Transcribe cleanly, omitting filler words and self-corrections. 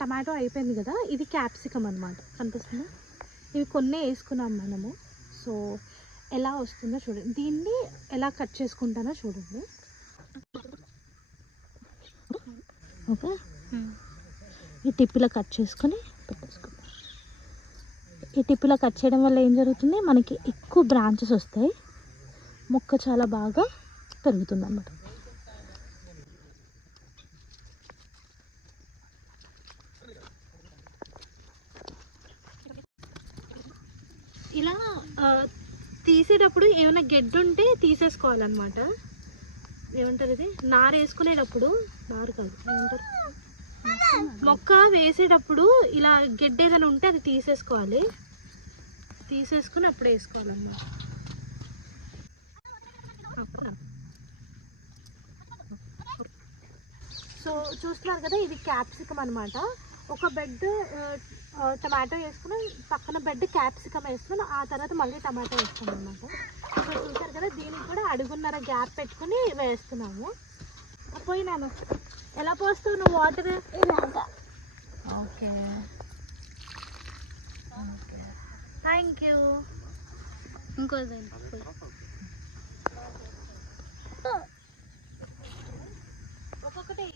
Tomato అయిపోయింది కదా, ఇది క్యాప్సికమ్ అనమాట. కనిపిస్తుంది, ఇవి కొన్ని వేసుకున్నాం మనము. సో ఎలా వస్తుందో చూడండి, దీన్ని ఎలా కట్ చేసుకుంటానో చూడండి. ఓకే, ఈ టిప్పిలో కట్ చేసుకొని పెట్టేసుకుంటాం. ఈ టిప్పిలో కట్ చేయడం వల్ల ఏం జరుగుతుంది, మనకి ఎక్కువ బ్రాంచెస్ వస్తాయి, మొక్క చాలా బాగా పెరుగుతుంది అన్నమాట. ఇలా తీసేటప్పుడు ఏమైనా గెడ్డు ఉంటే తీసేసుకోవాలన్నమాట. ఏమంటారు ఇది, నారు వేసుకునేటప్పుడు, నారు కాదు ఏమంటారు, మొక్క వేసేటప్పుడు ఇలా గెడ్డ ఏదైనా ఉంటే అది తీసేసుకోవాలి, తీసేసుకుని అప్పుడు వేసుకోవాలన్నమాట. సో చూస్తున్నారు కదా, ఇది క్యాప్సికమ్ అనమాట. ఒక బెడ్ టమాటో వేసుకుని పక్కన బెడ్ క్యాప్సికమ్ వేసుకుని ఆ తర్వాత మళ్ళీ టమాటో వేస్తాం అనమాట. సో చూసారు కదా, దీనికి కూడా అడుగున్నర గ్యాప్ పెట్టుకుని వేస్తున్నాము. పోయినాను, ఎలా పోస్తావు నువ్వు వాటర్? Okay, thank you. ఇంకో ఒక్కొక్కటి